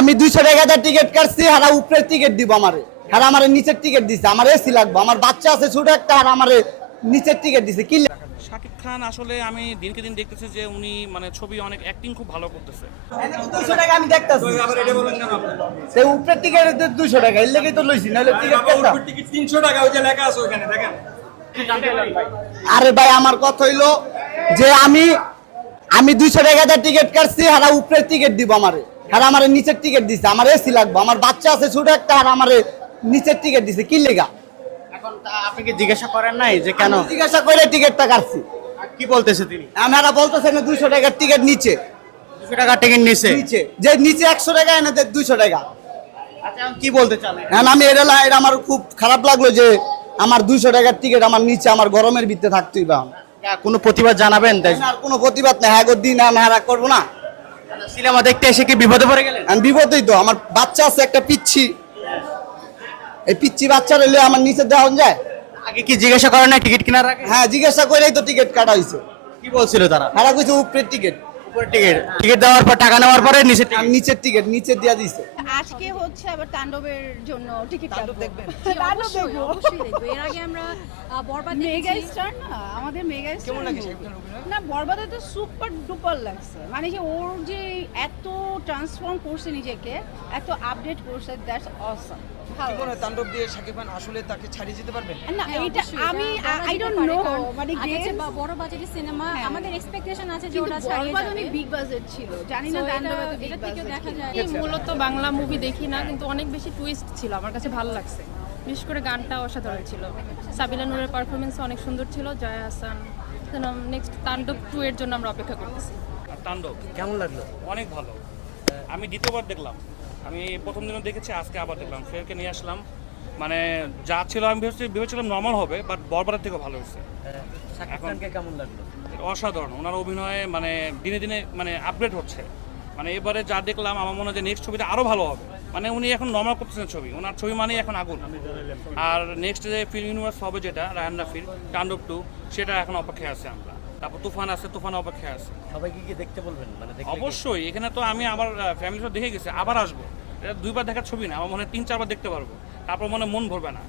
আমি দুইশো টাকাতে টিকিট কাটছি হারা উপরের টিকিট দিব আমারে। হারা আমারে নিচের টিকিট দিছে আমার এসি লাগবে। আমার বাচ্চা আছে ছোট একটা আর আমারে নিচের টিকিট দিছে। কি শাকিব খান আসলে আমি দিনকে দিন দেখতেছি যে উনি মানে ছবি অনেক অ্যাক্টিং খুব ভালো করতেছে। দুশো টাকা আমি দেখতেছি। সেই উপরের টিকিট দুশো টাকা এর লেগেই তো লইছি নাহলে টিকিট টিকিট তিনশো টাকা ওই যে লেখা আছে ওখানে দেখেন। আরে ভাই আমার কথা হইল যে আমি আমি দুইশো টাকাতে টিকিট কাটছি হারা উপরের টিকিট দিব আমারে। হারা আমার নিচের টিকিট দিছে আমার এসি লাগবে আমার বাচ্চা আছে ছোট একটা আর আমার নিচের টিকিট দিছে কি লেগা? এখন আপনি কি জিজ্ঞাসা করেন নাই যে কেন? জিজ্ঞাসা করে টিকিটটা কাটছি। কি বলতেছে তিনি? আমরা বলতেছেন দুইশো টাকার টিকিট নিচে। দুশো টাকা টিকিট নিছে নিচে। যে নিচে একশো টাকা এনে দুইশো টাকা। আচ্ছা কি বলতে চান? এখন আমি এটা এটা আমার খুব খারাপ লাগল যে আমার দুইশো টাকার টিকিট আমার নিচে আমার গরমের ভিতরে থাকতেই বা কোনো প্রতিবাদ জানাবেন তাই? আর কোনো প্রতিবাদ নেই হ্যাঁ দিন আমি হ্যাঁ করব না। সিনেমা দেখতে এসে কি বিপদে পড়ে গেলেন? আমি বিপদেই তো আমার বাচ্চা আছে একটা পিচ্ছি। এই পিচ্ছি বাচ্চা রইলে আমার নিচে দেওয়া যায়। আগে কি জিজ্ঞাসা করে না টিকিট কেনার আগে? হ্যাঁ জিজ্ঞাসা করেই তো টিকিট কাটা হয়েছে কি বলছিল তারা? তারা কিছু উপরের টিকিট। টিকিট। টিকিট দেওয়ার পর টাকা নেওয়ার পরে নিচে নিচের টিকিট নিচে দিয়া দিছে। আজকে হচ্ছে আবার তাণ্ডবের জন্য টিকিট তাণ্ডব দেখবেন। জি, অবশ্যই অবশ্যই দেখব। এর আগে আমরা বরবাদ মেগা স্টার না? আমাদের মেগা স্টার কেমন লাগে না বরবাদে তো সুপার ডুপার লাগছে। মানে কি ওর যে এত ট্রান্সফর্ম করছে নিজেকে এত আপডেট করছে দ্যাটস অসম মনে হয় তাণ্ডব দিয়ে শাকিব খান আসলে তাকে ছাড়িয়ে যেতে পারবেন? না হ্যাঁ, এটা আমি আই ডোন্ট নো মানে বড় বাজেটের সিনেমা হ্যাঁ। আমাদের এক্সপেকটেশন আছে যে ছাড়িয়ে যাবে। অনেক বিগ বাজেট ছিল জানি না তাণ্ডবে এটা থেকেও দেখা যায়। মূলত বাংলা মুভি দেখি না কিন্তু অনেক বেশি টুইস্ট ছিল আমার কাছে ভালো লাগছে। বিশেষ করে গানটা অসাধারণ ছিল। সাবিলা নূরের পারফরমেন্স অনেক সুন্দর ছিল জয়া হাসান নেক্সট তাণ্ডব টু এর জন্য আমরা অপেক্ষা করতেছি। তাণ্ডব? কেমন লাগল? অনেক ভালো। আমি দ্বিতীয়বার দেখলাম। আমি প্রথম দিনও দেখেছি আজকে আবার দেখলাম। ফেরকে নিয়ে আসলাম। মানে যা ছিল আমি ভেবেছি- ভেবেছিলাম নর্মাল হবে বাট বরবারের থেকে ভালো হয়েছে। খানকে কেমন লাগল? অসাধারণ। ওনার অভিনয়ে মানে দিনে দিনে মানে আপগ্রেড হচ্ছে। মানে এবারে যা দেখলাম আমার মনে হয় যে নেক্সট ছবিতে আরও ভালো হবে। মানে উনি এখন নর্মাল করতেছেন ছবি। ওনার ছবি মানেই এখন আগুন। আর নেক্সট যে ফিল্ম ইউনিভার্স হবে যেটা রায়ান রাফির তাণ্ডব টু সেটা এখন অপেক্ষায় আছে আমরা। তারপর তুফান আছে তুফান অপেক্ষায় আছে। সবাইকে কি দেখতে বলবেন মানে অবশ্যই এখানে তো আমি আমার ফ্যামিলি সাথে দেখে গেছি আবার আসব। এটা দুইবার দেখার ছবি না আমার মনে হয় তিন চারবার দেখতে পারব। তারপর মনে মন ভরবে না।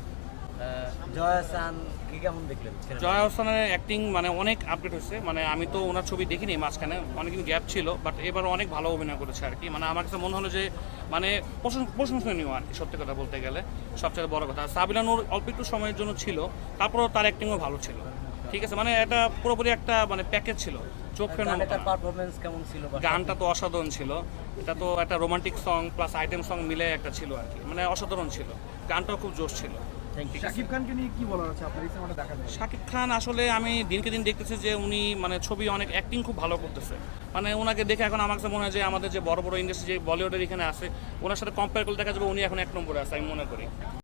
জয়া সান কি কেমন দেখলেন? সিনেমা? জয়া হোসেনের অ্যাক্টিং মানে অনেক আপডেট হয়েছে মানে আমি তো ওনার ছবি দেখিনি মাঝখানে অনেকদিন গ্যাপ ছিল বাট এবার অনেক ভালো অভিনয় করেছে আর কি। মানে আমার কাছে মনে হলো যে মানে প্রশংস- প্রশংসনীয় আর কি সত্যি কথা বলতে গেলে। সবচেয়ে বড় কথা। আর সাবিলা অল্প একটু সময়ের জন্য ছিল তারপরেও তার অ্যাক্টিংও ভালো ছিল। ঠিক আছে মানে এটা পুরোপুরি একটা মানে প্যাকেজ ছিল। চোখ ফেরানোর গানে মতো। তার না। পারফরমেন্স কেমন ছিল গানটা তো অসাধারণ ছিল। এটা তো একটা romantic song plus item song মিলে একটা ছিল আর কি। মানে অসাধারণ ছিল। গানটাও খুব জোশ ছিল। শাকিব খানকে নিয়ে কি বলার আছে? আপনার সিনেমাটা দেখা শাকিব খান আসলে আমি দিনকে দিন দেখতেছি যে উনি মানে ছবি অনেক অ্যাক্টিং খুব ভালো করতেছে। মানে ওনাকে দেখে এখন আমার কাছে মনে হয় যে আমাদের যে বড় বড় ইন্ডাস্ট্রি যে বলিউডের এখানে আছে ওনার সাথে কম্পেয়ার করলে দেখা যাবে উনি এখন এক নম্বরে আছে আমি মনে করি।